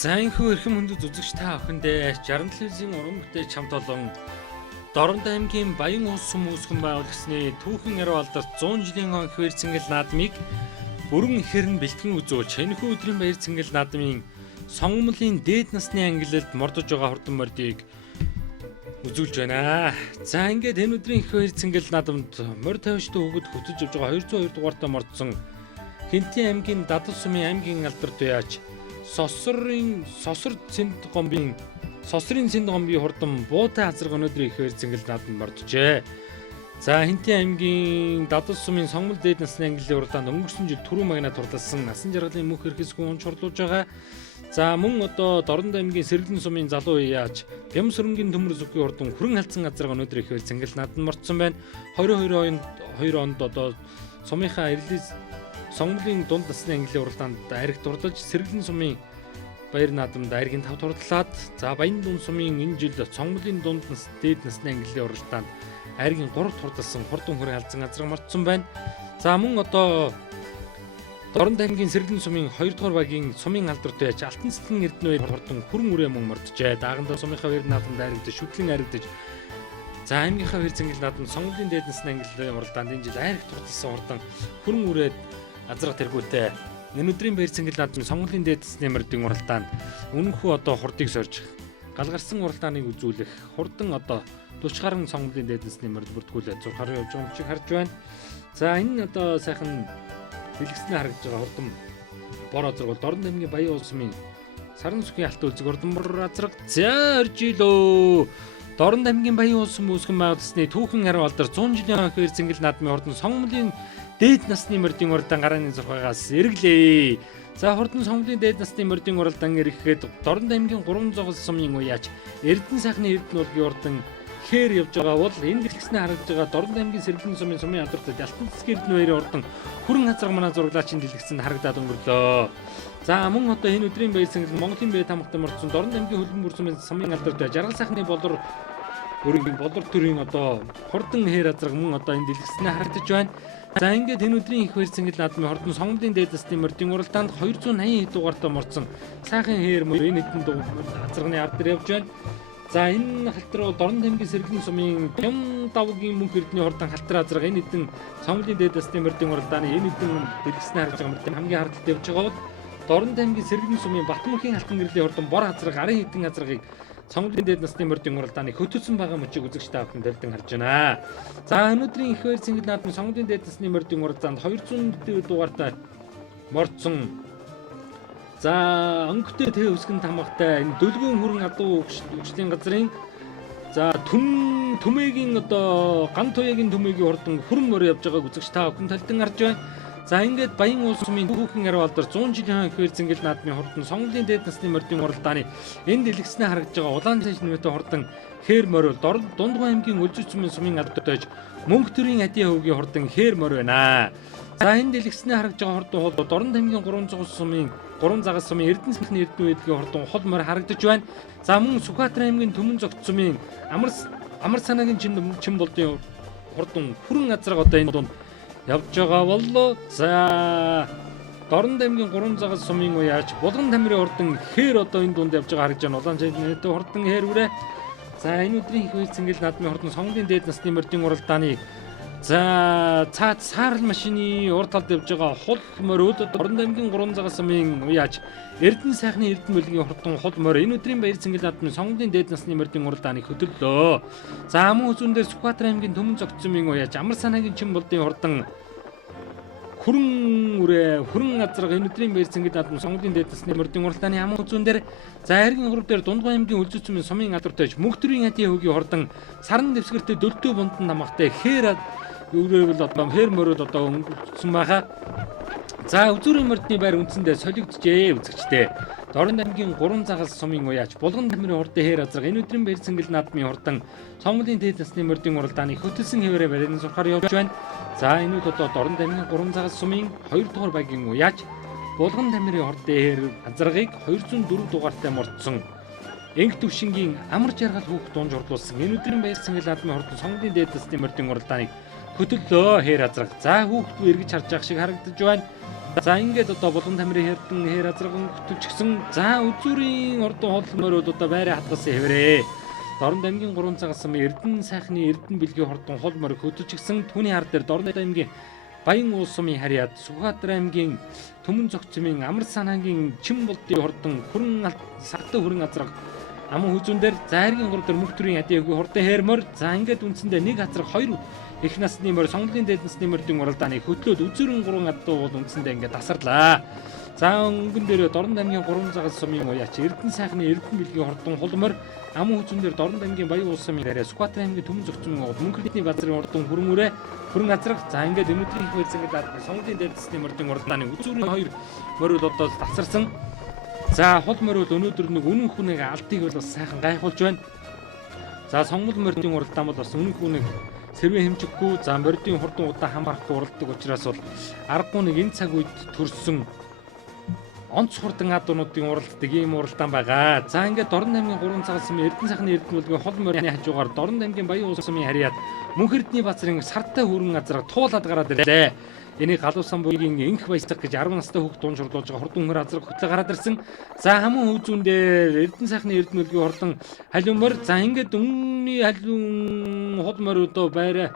Сайнхүү эрхэм хүндэт үзэгч та бүхэндээ 60 телевизийн уран бүтээлч хамт олон Дорнод аймгийн Баян улс сүм үүсгэн байгуулагдсны түүхэн яруу алдарт 100 жилийн он хөвөр цэнгэл наадмыг бүрэн ихээр нь бэлтгэн үзүүлж энэхүү өдрийн баяр цэнгэл наадмын сонгомлын дээд насны ангиллалд мордож байгаа хурдан мордыг үзүүлж байна. За ингээд энэ өдрийн их баяр цэнгэл наадамд морь тавьчтай хөвгөд хөтөж явж байгаа 202 дугаартай мордсон Хинтэн аймгийн Дадал сумын аймгийн алдарт уяач Сосрын Синд гомбын хурдан буутай азраг өнөөдрийн их баяр цэнгэл наадамд морджээ. За Хинтэн аймгийн Дадал сумын сонгомл дээд насны ангиллалын уралдаанд өнгөрсөн жил түрүү магнат хурласан насан жаргалын мөнх эрхэс хүн онцорлуулж байгаа. За мөн одоо Дорнод аймгийн Сэргэлэн сумын залуу яач Бям сүрэнгийн төмөр зүгийн хурдан хүрэн халдсан азраг өнөөдрийн их баяр цэнгэл наадамд мордсон байна. 22 онд одоо сумынхаа сонгомлын дунд насны ангиллалын уралдаанд айрагт дурлаж Сэргэлэн сумын баяр наадамд айргийн 5 дурлаад за Баян дунд сумын энэ жил сонгомлын дунд нас дээд насны ангиллалын уралдаанд айргийн 3 турдалсан хурдан хүрээ халдсан азраг мордсон байна. За мөн одоо Дорнод аймгийн Сэргэлэн сумын 2 дугаар багийн сумын алдарт байж Алтан цэцлэн эрдэнэ хурдан хүрэн үрээ мөн морджээ. Даагандаа сумынхаа баяр наадамд айрагдаж шүтлэн айрагдаж за аймгийнхаа баяр цэнгэл наадамд сонгомлын дээд насны ангиллалын уралдаанд энэ жил айрагт турдалсан хурдан хүрэн үрээд азраг тэргүүтэй энэ өдрийн баяр цэнгэл наадмын сонгомлын дээд насны мордын уралдаанд үнэнхүү одоо хурдыг сорж галгарсан уралдааныг үзүүлэх хурдан одоо 40 гаруй сонгомлын дээд насны морд бүртгүүлээд зурхаар явж байгаа юм харж байна. За энэ одоо сайхан дэлгэцнээ харагдж байгаа хурдан бор азраг бол Дорнод аймгийн Баян улс сүмийн Саран сүхийн алт үлзэг хурдан бор азраг за орж илөө. Дорнод аймгийн Баян улс сүм үүсгэн байгуулагдсны түүхэн харуу алдар 100 жилийн их баяр цэнгэл наадмын хурдан сонгомлын дээд насны мордын уралдаан гарааны зурхаагаас эрэглээ. За хурдан сонгомлын дээд насны мордын уралдаан эрэхгээд Дорнод аймгийн 3 зогсол сумын уяач Эрдэнэ сайхны Эрдэнэ уулгийн урдан хээр явж байгаа бол энэ дэлгэцнээ харагдж байгаа Дорнод аймгийн Сэргэлэн сумын алдарт Алтан цэцлэн эрдэнэ баярын урдан хүрэн хазраг манай зураглаачийн дэлгэцэнд харагдаад өнгөрлөө. За мөн одоо энэ өдрийн баяр цэнгэл Монголын бие тамхтай мордсон Дорнод аймгийн Хөлбөмбөр сумын алдарт жаргал сайхны болор өрийн болор төрийн одоо хурдан хээр азраг мөн одоо энэ дэлгэцнээ харагдаж байна. За ингээд энэ өдрийн их баяр цэнгэл наадмын хурдан сонгомлын дээд насны мордын уралдаанд 280 хэд дугаартай мордсон сайхан хээр мөр энэ хэдэн азрагны ард дээр явж байна. За энэ халтар бол Дорнод аймгийн Сэргэлэн сумын Бям давгийн мөнх эрдэнэ хурдан халтар азраг энэ хэдэн сонгомлын дээд насны мордын уралдааны энэ хэдэн дэлгэцнээ харж байгаа мөрдийн хамгийн хардлагт явж байгаа бол Дорнод аймгийн Сэргэлэн сумын Батмөнхийн алтан гэрлийн хурдан бор азраг арын хэдэн азрагыг сонгомлын дээд насны мордын уралдааны хөтөлсөн байгаа мөчийг үзэгч та бүхэн тавьдан харж байна. За өнөөдрийн их баяр цэнгэл наадмын сонгомлын дээд насны мордын уралдаанд 200 дугаартай мордсон за өнгөтэй тэ өсгөн тамгатай энэ дөлгөөн хүрэн адуу хөгжлийн газрын за төмөгийн одоо ган туяагийн төмөгийн хурдан хүрэн морь явж байгааг үзэгч та бүхэн талдан харж байна. За ингээд Баян улс сүмийн түүхэн яруу алдар 100 жилийн их баяр цэнгэл наадмын хурдан сонгомлын дээд насны мордын уралдааны энэ дэлгэцнээ харагдж байгаа улаан цайж нэмэтэй хурдан хээр морь бол Дундгой аймгийн Өлзөц сумын алдарт байж мөнх төрийн адийн хөвгийн хурдан хээр морь байна. За энэ дэлгэцнээ харагдж байгаа хурдан бол Дорнод аймгийн 3 загас сумын Эрдэнэ сайхны эрдэнэ уулгийн хурдан хол морь харагдаж байна. За мөн Сүхбаатар аймгийн Төмөн зогт сумын амар санаагийн чин болдын хурдан хүрэн азраг одоо энэ дунд явж байгаа боллоо. За Дорнод аймгийн 3 загас сумын уяач Булган тамирын хурдан хээр одоо энэ дунд явж байгаа харагдж байна. Улаан цайд нэтэ хурдан хээр үрээ. За энэ өдрийн их баяр цэнгэл наадмын хурдан сонгомлын дээд насны мордын уралдааны за цаад саарл машины урд талд явж байгаа хол морь Дорнод аймгийн 3 загас сумын уяач Эрдэнэ сайхны эрдэнэ уулгийн хурдан хол морь энэ өдрийн баяр цэнгэл наадмын сонгомлын дээд насны мордын уралдааныг хөтөллөө. За мөн үзүүн дээр Сүхбаатар аймгийн Төмөн зогт сумын уяач амар санаагийн чин болдын хурдан хүрэн азраг энэ өдрийн баяр цэнгэл наадмын сонгомлын дээд насны мордын уралдааны аман үзүүн дээр за хайргийн 3 дээр Дундгой аймгийн Өлзөц сумын алдарт байж мөнх төрийн адийн хөвгийн хурдан саран дэвсгэртэй дөлтөө бундан намгатай хээр өөрөөр одоо хээр морь одоо өнгөрсөн байхаа. За үзүүрийн мордны байр үндсэндээ солигджээ үзэгчтэй. Дорнод аймгийн 3 загас сумын уяач Булган тамирын хурдан хээр азраг энэ өдрийн баяр цэнгэл наадмын хурдан сонгомлын дээд насны мордын уралдааны хөтөлсөн хэвээрээ барины зурхаар явж байна. За энэ үед одоо Дорнод аймгийн 3 загас сумын 2 дугаар багийн уяач Булган тамирын хурдан хээр азрагыг 204 дугаартай мордсон Энх төвшингийн амар жаргал хүүхд дунд журлуулсан энэ өдрийн баяр цэнгэл наадмын хурдан сонгомлын дээд насны мордын уралдааныг хөтөллөө хээр азраг. За хүүхдүү эргэж харж явах шиг харагдаж байна. За ингээд одоо Булган тамирын хэрдэн хээр азраган хөтөлчихсөн. За үзүүрийн ордон хоолморууд одоо байраа хатгасан хэвээрээ. Дорнод аймгийн 3 цагаас Эрдэнэ сайхны Эрдэнэ бэлгийн хордон хоолмор хөтөлчихсөн. Түүний хар дээр Дорнод аймгийн Баян уус сумын харьяат Сүхбаатар аймгийн Төмөн зогцмын Амар санаагийн Чин болдын хордон хүрэн сартай хүрэн азраг аман хүзүүн дээр зайргийн 3 дээр мөх төрийн ядын өвгөө хордон хээрмөр. За ингээд үндсэндээ нэг азраг 2 их насны морь сонгодлын дээд насны морьдын уралдааны хөтлөөд үзүүрэн 3 адуу бол үндсэндээ ингээд тасарлаа. За өнгөн дээр Дорнод аймгийн 3 цагаас сумын уяач Эрдэнэ сайхны Эрдэнэ бэлгийн хордон холмор аман хүзүүн дээр Дорнод аймгийн Баян уус сумын харьяат Сүхбаатар аймгийн Төмөн зогцмын мөнхөрдний базрын хордон хүрэн хүрэн азраг. За ингээд өнөөдрийн их байцсан гэдэг сонгодлын дээд насны морьдын уралдааны үзүүрийн 2 морьуд одоо тасарсан. За хол морь бол өнөөдөр нэг үнэн хүнийг алдыг бол бас сайхан гайхуулж байна. За сонгол морьдын уралдаан бол бас үнэн хүнийг сэрвэ хэмжихгүй. За морьдын хурдан удаа хамаарахгүй уралдаг учраас бол аргагүй нэг энэ цаг үед төрсөн онц хурдан адуунуудын уралддаг ийм уралдаан байгаа. За ингээд Дорнод аймгийн 3 цагаас Эрдэнэ сайхны Эрдэнэ бэлгийн хол морины хажуугаар Дорнод аймгийн Баян уус сумын харьяат Мөнхөрдний базрын сартай хүрэн азраг туулаад гараад ирлээ. Энийг галуусан буйгийн энх баясдаг гэж 10 настай хүүхд дуун шурлуулж байгаа хурдан хөр азраг хөтлө гараад ирсэн. За хамын хөвзүүн дээр Эрдэнэ сайхны Эрдэнэ бэлгийн хордон халиун морь. За ингээд өмнөний халиун хол морьудоо байраа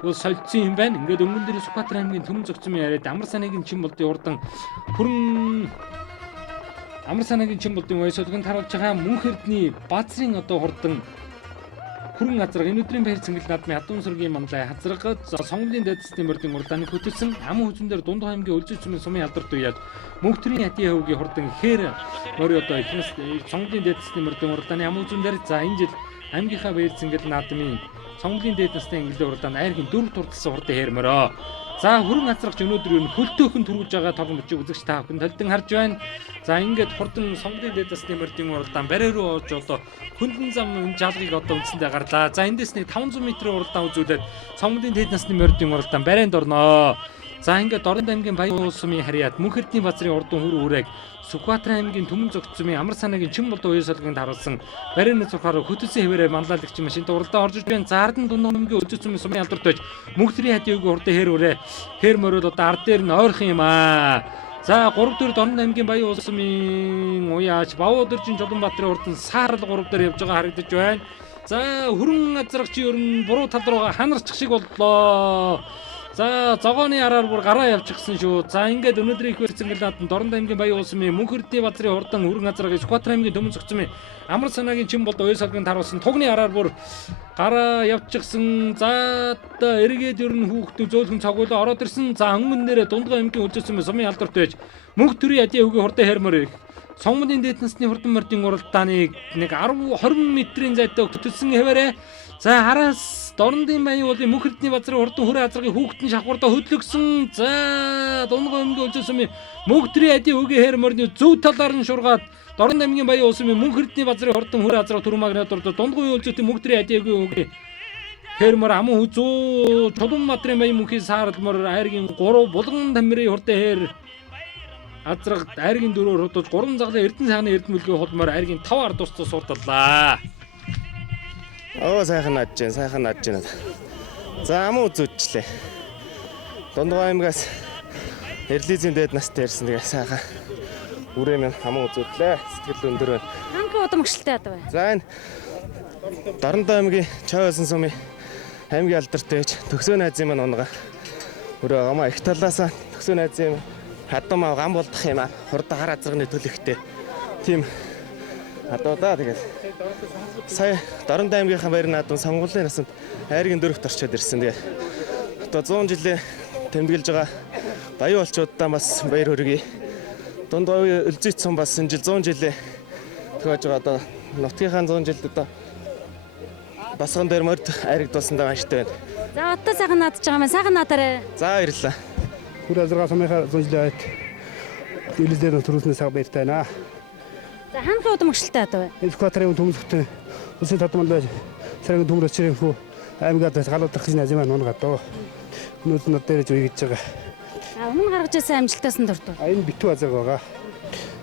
солилцсон юм байна. Ингээд өмнө дээр Сүхбаатар аймгийн Төмөн зогцмын харьяат Амар санаагийн Чин болдын урдан хүрэн Амар санаагийн Чин болдын уясуулганд харуулж байгаа Мөнхөрдний базрын одоо хурдан хүрэн азраг энэ өдрийн баяр цэнгэл наадмын хадуун сүргийн манлай хазрагад сонгодлын дээд насны морьдын уралдааны хөтөлсөн. Аман хүзүүн дээр Дундгой аймгийн Өлзий цумын сумын алдарт уяад мөнх төрийн хатийн хөвгийн хурдан хээр морь одоо ихнес сонгодлын дээд насны морьдын уралдааны аман хүзүүн дээр за энэ жил аймгийнхаа баяр цэнгэл наадмын сонгодлын дээд насны ангиллын уралдааны айргийн 4 турдалсан хурдан хээр морь. За хүрэн азрагч өнөөдөр юу хөлтөөхөн түрүүлж байгаа тоглоом бичиг үзэгч та бүхэн толдон харж байна. За ингээд хурдан сонгодлын дээд насны морьдын уралдаан барай руу орж одоо хөндлөн зам энэ жалгыг одоо үндсэндээ гарлаа. За эндээс нэг 500 м-ийн уралдаан үзүүлээд сонгодлын дээд насны морьдын уралдаан барайнд орноо. За ингээд Дорнод аймгийн Баян уус сумын харьяат Мөнхөрдний базрын урдан хүр үрэг Сүхбаатар аймгийн Төмөн зогцмын Амар санаагийн Чин болдын уясуулганд харуулсан барайны цурхаар хөтөлсөн хэвээрээ манлайлагч машинд уралдаан орж иж байна. За Ардан Дундгой аймгийн Өлзий цумын сумын алдарт байж мөнх төрийн хатийн өвгөө хурдан хээр үрээ хээр морьуд одоо ард дээр нь ойрхон юм аа. За 3 дээр Дорнод аймгийн Баян уус сумын уяач Баавуудэржин Жолонбаатарын урдан саарл 3 дээр явж байгаа харагдаж байна. За хүрэн азрагч ер нь буруу тал руугаа ханарчих шиг боллоо. За зогооны араар бүр гараа явчихсан шүү. За ингээд өнөөдрийн их байр цэнгэл наадмын Дорнод аймгийн Баян уус сумын Мөнхөрдний базрын хурдан хүрэн азрагыг Сүхбаатар аймгийн Төмөн зогцмын Амар санаагийн Чин болдын уясуулганд харуулсан тугны араар бүр гараа явчихсан. За одоо эргээд ер нь хүүхдүүд зөөлхөн цогоолоо ороод ирсэн. За өнгөн дээрээ Дундгой аймгийн Өлзий цумын сумын алдарт байж мөнх төрийн ядын өвгөө хурдан хэрмөр сонгодлын дээд насны хурдан морьдын уралдааныг нэг 10 20 м-ийн зайтай хөтөлсөн хэвээрээ. За хараас Дорнодын Баян уулын Мөнхөрдний базрын хурдан хүрээ азрагын хүүхдэн шахвардаа хөдлөгсөн. За Дундгой аймгийн Өлзий сумын мөнх төрийн ядын өвгөө хээр морьны зөв талаар нь шургаад Дорнод аймгийн Баян уус сумын Мөнхөрдний базрын хурдан хүрээ азраг түрмагнад орж Дундгой Өлзийтэй мөнх төрийн ядын өвгөө хээр морь аман хүзүү Чулуун мадрын Баян мөнхийн саарл морь айргийн 3 Булган тамирын хурдан хээр азраг айргийн 4-оор худалж 3 заглаа Эрдэнэ сайхны Эрдэнэ бэлгийн хол морь айргийн 5 ард устсаа сурдаллаа. Оо сайхан нааж байна. За аман үзүүчлээ. Дундгой аймгаас Эрлизийн дээд настай ирсэн тэгээ сайхан үрээ минь аман үзүүллээ. Сэтгэл өндөр байна. Хангийн удамгшилтай ядав бай. За энэ Дорнод аймгийн Чойсон сумын аймгийн алдартай ээж Төгсөө найзын маань унгаа өрөө гамаа их талаасаа Төгсөө найзын хадам ав гам болдох юм аа. Хурдан хар азрагны төлөвтэй. Тийм одоо да тэгээд сая Дорнод аймгийнхаа баяр наадмын сонгуулийн насанд айргийн 4-т орчоод ирсэн. Тэгээд одоо 100 жилийн тэмдэглэж байгаа баян олчуудаа бас баяр хүргэе. Дундгой Өлзий цум бас энэ жил 100 жилийн төгөөж байгаа одоо нутгийнхаа 100 жилд одоо басган дээр морд айрагдуулсан даа штэ байна. За одоо сайхан наадж байгаа маань сайхан наадаарай. За баярлалаа. Хүр азрага сумынхаа 100 жилийн айд Илэзээр төрүүлснээр цаг баяртай байна. За хангийн удамгшилтай ядав бай. Сүхбаатарын Төмөн зогцмын улсын татмалд саргийн төмөр очрын хүү аймгаад галуудах гэж назим маань унгаад. Өнөөдөр над дээр зүг хийж байгаа. Өмнө гаргаж байсан амжилтаас нь дурдв. Энэ битүү азаг байгаа.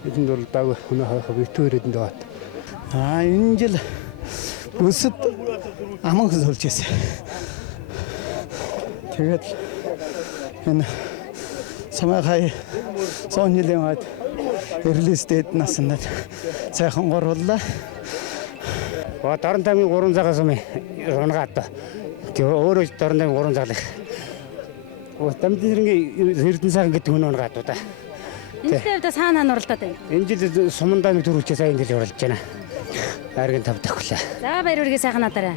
Энд бол даг өнөө битүү ирэдэнд байгаа. Энэ жил өсөд аман хөсөлж байсан. Тэгээд энэ самай хай 100 жилийн хойд эрлэстэд насандад сайхан горууллаа. Дорн таймын 3 цагаас өмнө унгаад. Тэгээ өөрөө дорн таймын 3 цаглах. Дамжирынгийн Эрдэнэ сайхан гэдэг хүн унгаад да. Энэ дэвдэ саанаа нуралдаад байна. Энэ жил суман таймыг төрүүлчихээ сайн энэ жил уралж байна. Аргийн 5 тохиолаа. За баяр үргээ сайхан надараа.